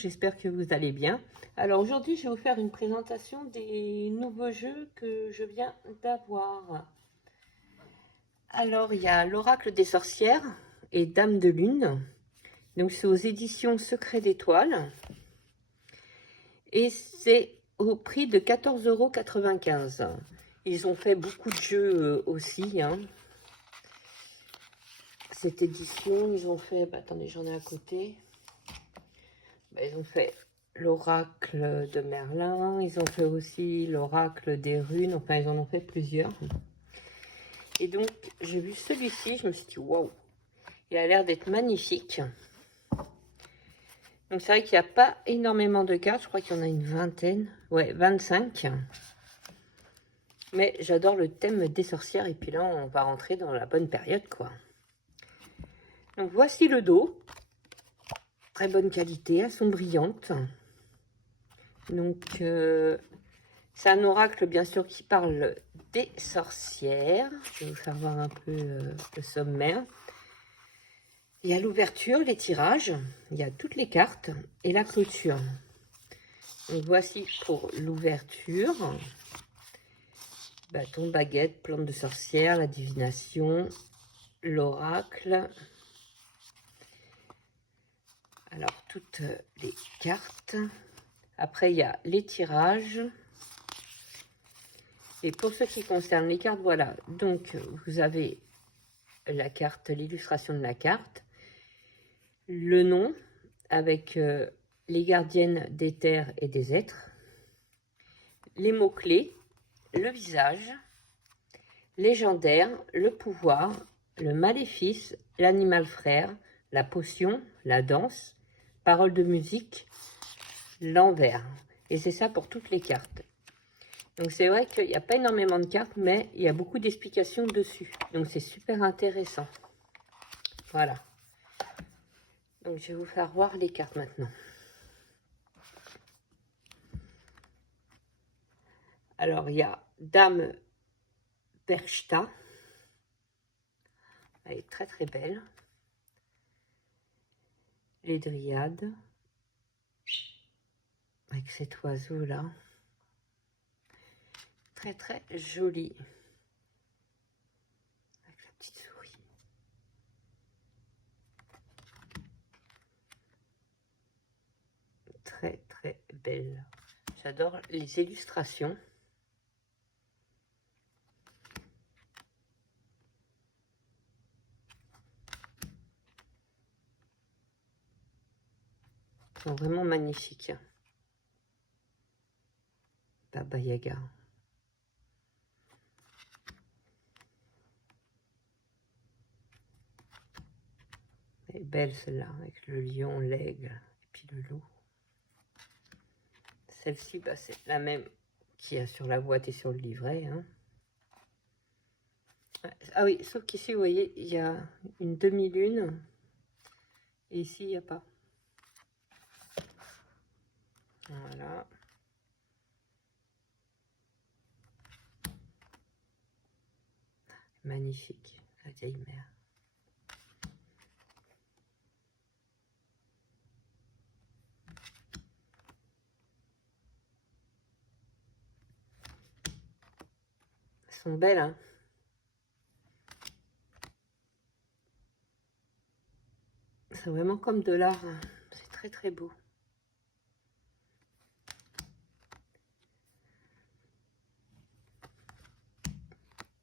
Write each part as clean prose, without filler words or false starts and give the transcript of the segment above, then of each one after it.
j'espère que vous allez bien. Alors aujourd'hui, je vais vous faire une présentation des nouveaux jeux que je viens d'avoir. Alors, il y a l'Oracle des sorcières et Dame de Lune. Donc, c'est aux éditions Secret d'Étoiles. Et c'est au prix de 14,95 €. Ils ont fait beaucoup de jeux aussi, hein. Cette édition, ils ont fait... attendez, j'en ai à côté. Ils ont fait l'oracle de Merlin, ils ont fait aussi l'oracle des runes, enfin ils en ont fait plusieurs. Et donc j'ai vu celui-ci, je me suis dit waouh, il a l'air d'être magnifique. Donc c'est vrai qu'il n'y a pas énormément de cartes, je crois qu'il y en a une vingtaine, ouais 25. Mais j'adore le thème des sorcières et puis là on va rentrer dans la bonne période quoi. Donc voici le dos, très bonne qualité, elles sont brillantes. Donc c'est un oracle bien sûr qui parle des sorcières. Je vais vous faire voir un peu le sommaire. Il y a l'ouverture, les tirages, il y a toutes les cartes et la clôture. Donc voici pour l'ouverture. Bâton, baguette, plante de sorcière, la divination, l'oracle. Alors toutes les cartes. Après il y a les tirages. Et pour ce qui concerne les cartes, voilà. Donc vous avez la carte, l'illustration de la carte. Le nom avec les gardiennes des terres et des êtres, les mots-clés, le visage, légendaire, le pouvoir, le maléfice, l'animal frère, la potion, la danse, parole de musique, l'envers. Et c'est ça pour toutes les cartes. Donc c'est vrai qu'il n'y a pas énormément de cartes, mais il y a beaucoup d'explications dessus. Donc c'est super intéressant. Voilà. Donc, je vais vous faire voir les cartes maintenant. Alors, il y a Dame Perchta. Elle est très très belle. Les Dryades. Avec cet oiseau-là. Très très joli. Avec la petite souris. Très très belle. J'adore les illustrations. Elles sont vraiment magnifiques. Baba Yaga. Elle est belle celle-là, avec le lion, l'aigle et puis le loup. Celle-ci, c'est la même qu'il y a sur la boîte et sur le livret. Hein. Ah oui, sauf qu'ici, vous voyez, il y a une demi-lune. Et ici, il n'y a pas. Voilà. Magnifique, la vieille mère. Elles sont belles, hein. C'est vraiment comme de l'art. Hein. C'est très très beau.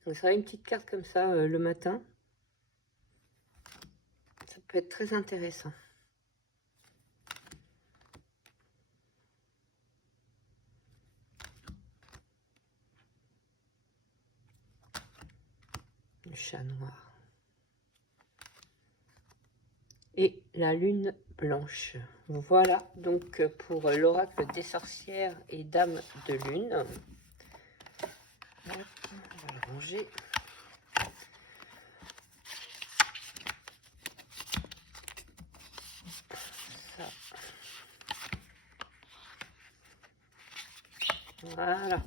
Donc, ça va une petite carte comme ça le matin. Ça peut être très intéressant. Le chat noir. Et la lune blanche. Voilà donc pour l'oracle des sorcières et dames de lune. Hop, on va le ranger. Ça. Voilà.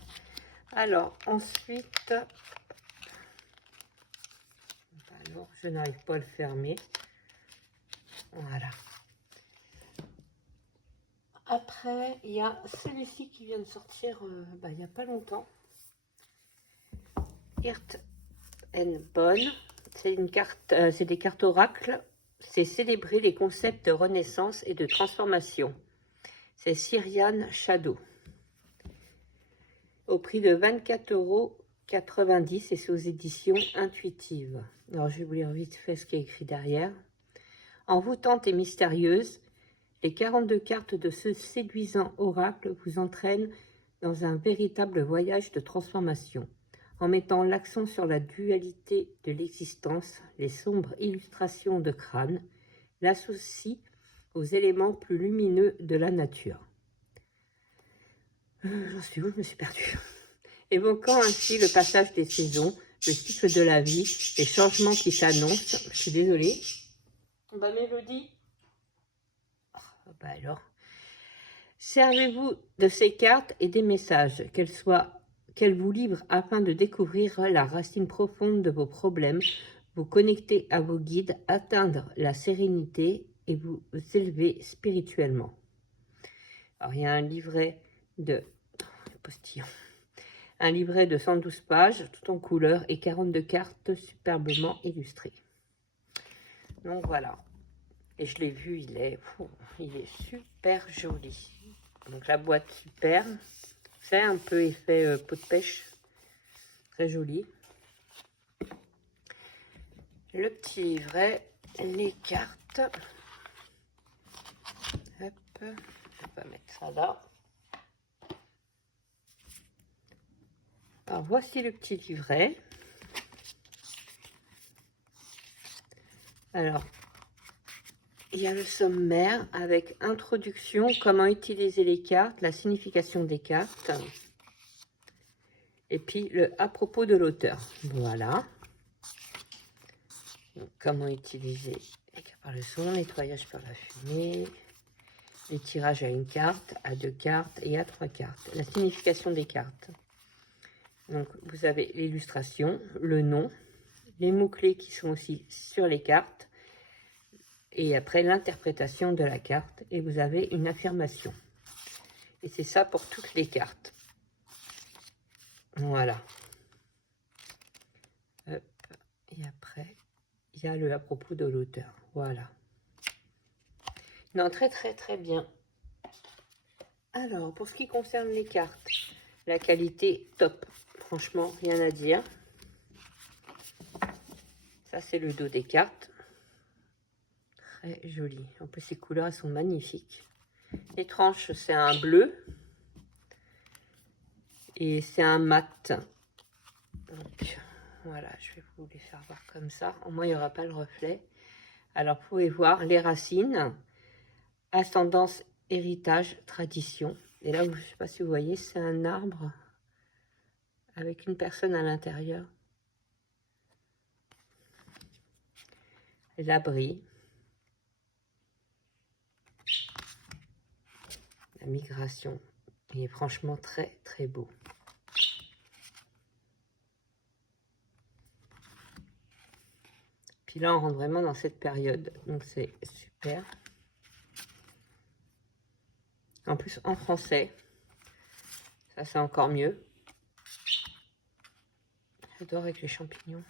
Alors ensuite, alors je n'arrive pas à le fermer. Voilà. Après, il y a celui-ci qui vient de sortir il n'y a pas longtemps. Hirt and Bonne. C'est une carte, c'est des cartes oracle. C'est célébrer les concepts de renaissance et de transformation. C'est Syrian Shadow. Au prix de 24,90 € et c'est aux éditions intuitives. Alors je vais vous lire vite fait ce qui est écrit derrière. Envoûtante et mystérieuse, les 42 cartes de ce séduisant oracle vous entraînent dans un véritable voyage de transformation. En mettant l'accent sur la dualité de l'existence, les sombres illustrations de crâne l'associent aux éléments plus lumineux de la nature. J'en suis où? Je me suis perdue. Évoquant ainsi le passage des saisons, le cycle de la vie, les changements qui s'annoncent. Je suis désolée. Mélodie. Alors. Servez-vous de ces cartes et des messages, qu'elles vous livrent afin de découvrir la racine profonde de vos problèmes, vous connecter à vos guides, atteindre la sérénité et vous élever spirituellement. Alors, il y a un livret de postillon. Un livret de 112 pages, tout en couleur, et 42 cartes superbement illustrées. Donc voilà. Et je l'ai vu, il est super joli. Donc la boîte super. C'est un peu effet peau de pêche. Très joli. Le petit livret, les cartes. Hop, on va mettre ça là. Alors voici le petit livret. Alors, il y a le sommaire avec introduction, comment utiliser les cartes, la signification des cartes. Et puis le à propos de l'auteur. Voilà. Donc, comment utiliser les cartes par le son, nettoyage par la fumée, les tirages à une carte, à 2 cartes et à 3 cartes. La signification des cartes. Donc vous avez l'illustration, le nom, les mots-clés qui sont aussi sur les cartes. Et après l'interprétation de la carte, et vous avez une affirmation. Et c'est ça pour toutes les cartes. Voilà. Hop. Et après, il y a le à propos de l'auteur. Voilà. Non, très très très bien. Alors, pour ce qui concerne les cartes, la qualité top. Franchement, rien à dire. Ça, c'est le dos des cartes. Très joli. En plus, ces couleurs, elles sont magnifiques. Les tranches, c'est un bleu. Et c'est un mat. Donc, voilà, je vais vous les faire voir comme ça. Au moins, il n'y aura pas le reflet. Alors, vous pouvez voir les racines. Ascendance, héritage, tradition. Et là, je ne sais pas si vous voyez, c'est un arbre avec une personne à l'intérieur. L'abri. La migration. Il est franchement très, très beau. Puis là, on rentre vraiment dans cette période. Donc, c'est super. En plus, en français. Ça, c'est encore mieux. J'adore avec les champignons.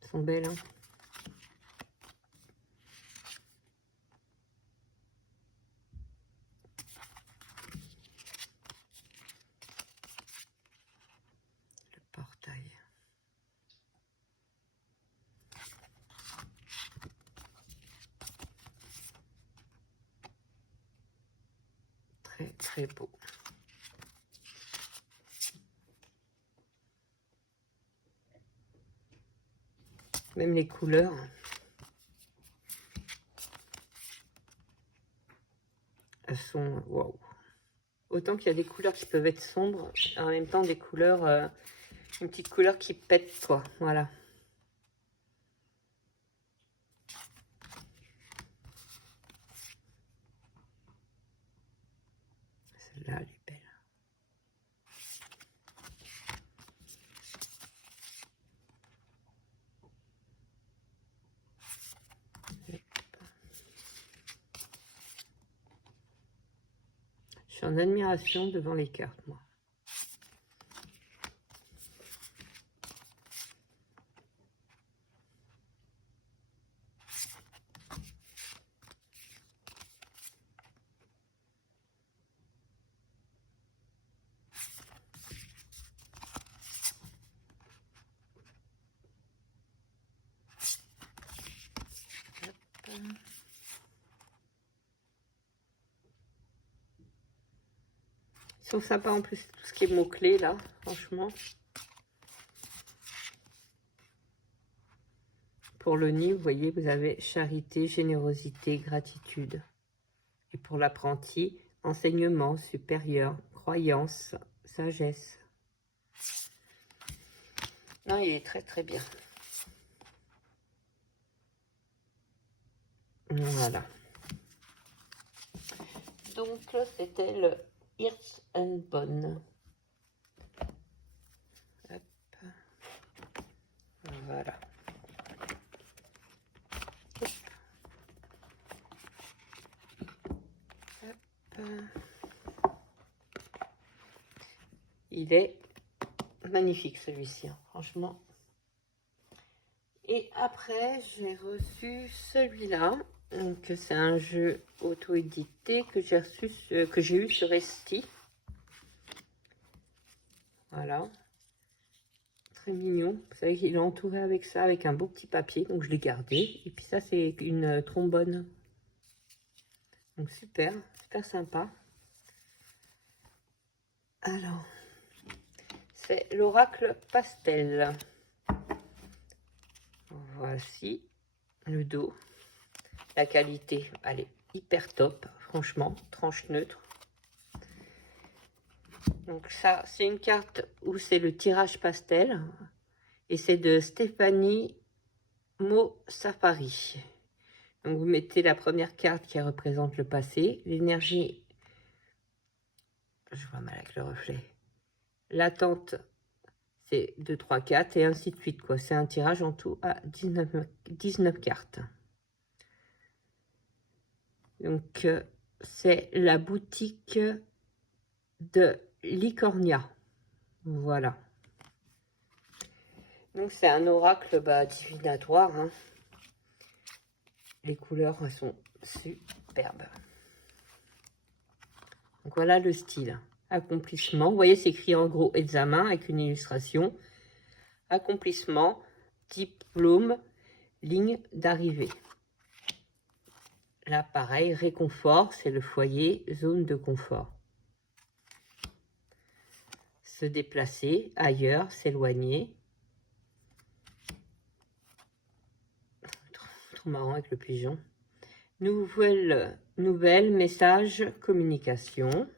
Elles sont belles, hein. Le portail. Très, très beau. Même les couleurs. Elles sont... Waouh. Autant qu'il y a des couleurs qui peuvent être sombres, en même temps des couleurs... une petite couleur qui pète, quoi. Voilà. Celle-là, elle est belle. suis en admiration devant les cartes, moi. Ils sont sympas en plus, tout ce qui est mots-clés là, franchement. Pour le nid, vous voyez, vous avez charité, générosité, gratitude. Et pour l'apprenti, enseignement supérieur, croyance, sagesse. Non, il est très très bien. Voilà. Donc, c'était le Hirsch and Bonne. Hop. Voilà. Hop. Hop. Il est magnifique celui-ci, hein, franchement. Et après, j'ai reçu celui-là. Donc, c'est un jeu auto-édité que j'ai reçu, que j'ai eu sur Etsy. Voilà. Très mignon. Vous savez qu'il est entouré avec ça, avec un beau petit papier. Donc, je l'ai gardé. Et puis ça, c'est une trombone. Donc, super. Super sympa. Alors, c'est l'oracle pastel. Voici le dos. La qualité, elle est hyper top, franchement, tranche neutre. Donc ça, c'est une carte où c'est le tirage pastel. Et c'est de Stéphanie Mo-Safari. Donc vous mettez la première carte qui représente le passé. L'énergie, je vois mal avec le reflet. L'attente, c'est 2, 3, 4 et ainsi de suite, quoi. C'est un tirage en tout à 19 cartes. Donc, c'est la boutique de Licornia. Voilà. Donc, c'est un oracle divinatoire. Hein. Les couleurs sont superbes. Donc, voilà le style. Accomplissement. Vous voyez, c'est écrit en gros examen avec une illustration. Accomplissement, diplôme, ligne d'arrivée. Là, pareil, réconfort, c'est le foyer, zone de confort. Se déplacer, ailleurs, s'éloigner. Trop marrant avec le pigeon. Nouvelle, message, communication.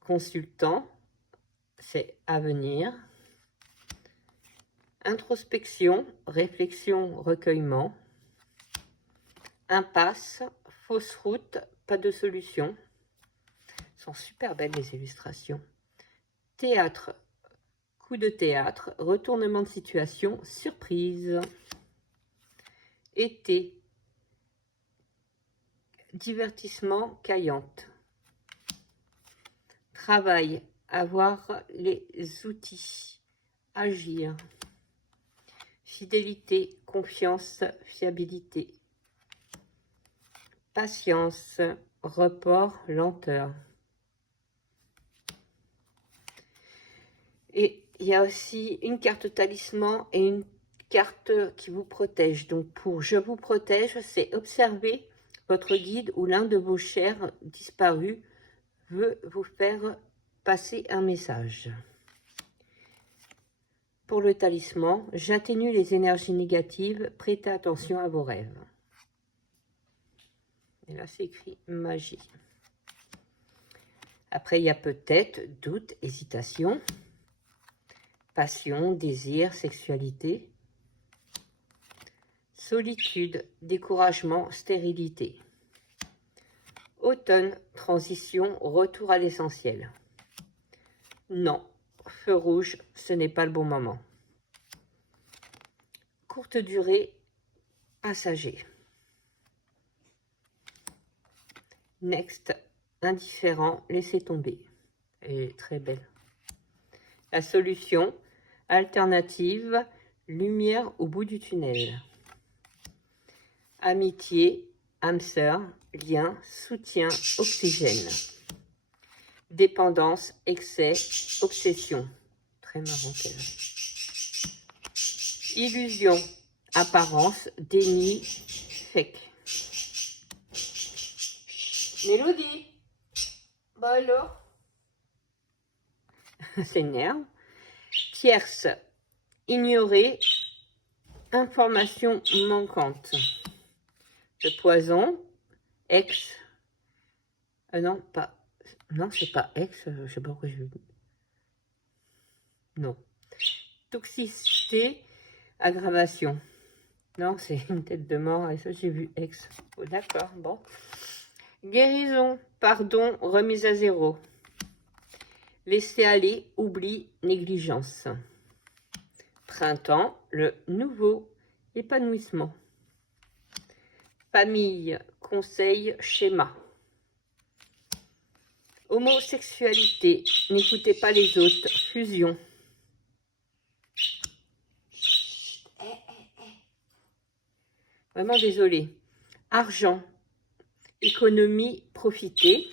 Consultant, c'est avenir. Introspection, réflexion, recueillement. Impasse, fausse route, pas de solution. Elles sont super belles les illustrations. Théâtre, coup de théâtre, retournement de situation, surprise. Été, divertissement, caillante. Travail, avoir les outils, agir. Fidélité, confiance, fiabilité. Patience, report, lenteur. Et il y a aussi une carte talisman et une carte qui vous protège. Donc pour je vous protège, c'est observer votre guide ou l'un de vos chers disparus veut vous faire passer un message. Pour le talisman, j'atténue les énergies négatives, prêtez attention à vos rêves. Et là, c'est écrit magie. Après, il y a peut-être, doute, hésitation, passion, désir, sexualité, solitude, découragement, stérilité. Automne, transition, retour à l'essentiel. Non, feu rouge, ce n'est pas le bon moment. Courte durée, passager. Next, indifférent, laissez tomber. Elle est très belle. La solution, alternative, lumière au bout du tunnel. Amitié, âme sœur, lien, soutien, oxygène. Dépendance, excès, obsession. Très marrant elle. Illusion, apparence, déni, fake. Mélodie. Bah alors. S'énerve. Tierce, ignorer, information manquante. Le poison, ex. Non, pas. Non, c'est pas ex. Je sais pas pourquoi je. Non. Toxicité, aggravation. Non, c'est une tête de mort. Et ça, j'ai vu ex. Oh, d'accord, bon. Guérison, pardon, remise à zéro. Laisser aller, oubli, négligence. Printemps, le nouveau épanouissement. Famille, conseil, schéma. Homosexualité, n'écoutez pas les autres, fusion. Vraiment désolé. Argent, économie, profiter.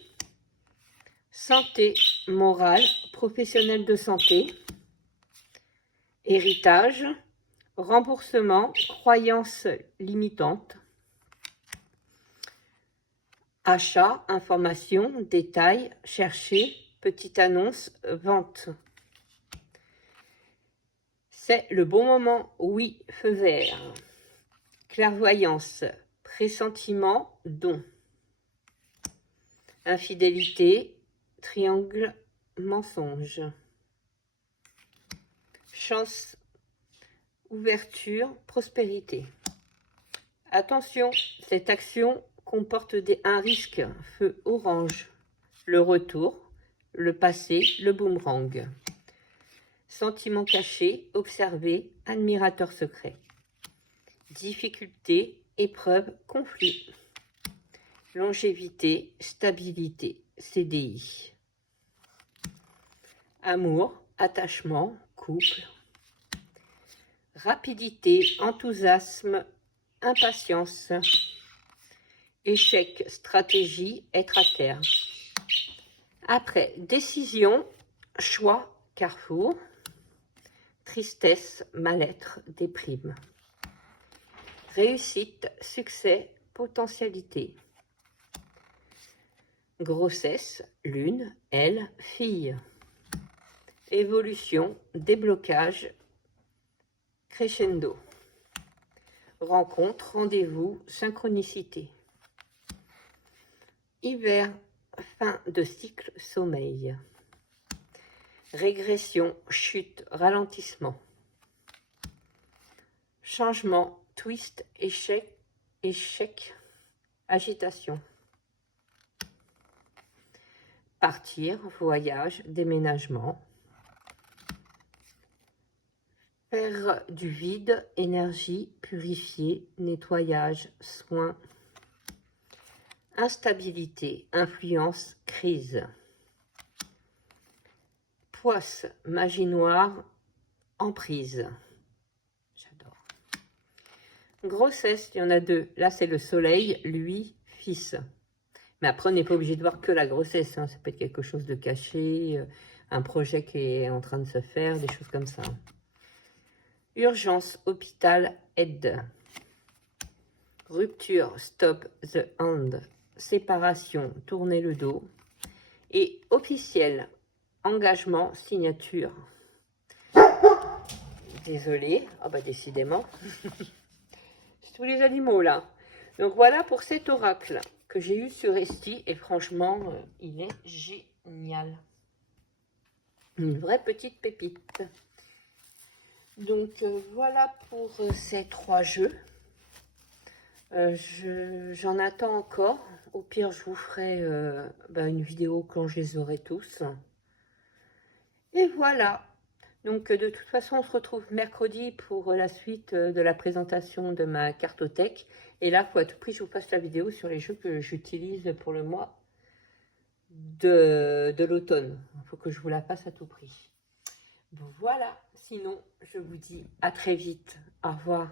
Santé, morale, professionnel de santé. Héritage, remboursement, croyances limitantes. Achat, information, détail, chercher, petite annonce, vente. C'est le bon moment, oui, feu vert. Clairvoyance, pressentiment, don. Infidélité, triangle, mensonge. Chance, ouverture, prospérité. Attention, cette action comporte un risque, feu orange. Le retour, le passé, le boomerang. Sentiment caché, observé, admirateur secret. Difficulté, épreuve, conflit. Longévité, stabilité, CDI. Amour, attachement, couple. Rapidité, enthousiasme, impatience. Échec, stratégie, être à terre. Après, décision, choix, carrefour. Tristesse, mal-être, déprime. Réussite, succès, potentialité. Grossesse, lune, elle, fille. Évolution, déblocage, crescendo. Rencontre, rendez-vous, synchronicité. Hiver, fin de cycle, sommeil. Régression, chute, ralentissement. Changement, twist, échec, agitation. Partir, voyage, déménagement. Faire du vide, énergie, purifier, nettoyage, soin. Instabilité, influence, crise. Poisse, magie noire, emprise. J'adore. Grossesse, il y en a deux. Là, c'est le soleil, lui, fils. Mais après, on n'est pas obligé de voir que la grossesse. Hein. Ça peut être quelque chose de caché, un projet qui est en train de se faire, des choses comme ça. Urgence, hôpital, aide. Rupture, stop the hand. Séparation, tourner le dos. Et officiel, engagement, signature. Désolée, ah bah décidément. C'est tous les animaux là. Donc voilà pour cet oracle que j'ai eu sur Esti et franchement, il est génial. Une vraie petite pépite. Donc voilà pour ces 3 jeux. J'en attends encore. Au pire, je vous ferai une vidéo quand je les aurai tous. Et voilà. Donc, de toute façon, on se retrouve mercredi pour la suite de la présentation de ma cartothèque. Et là, il faut à tout prix que je vous fasse la vidéo sur les jeux que j'utilise pour le mois de l'automne. Il faut que je vous la passe à tout prix. Voilà, sinon je vous dis à très vite. Au revoir.